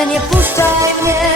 не пускай мне.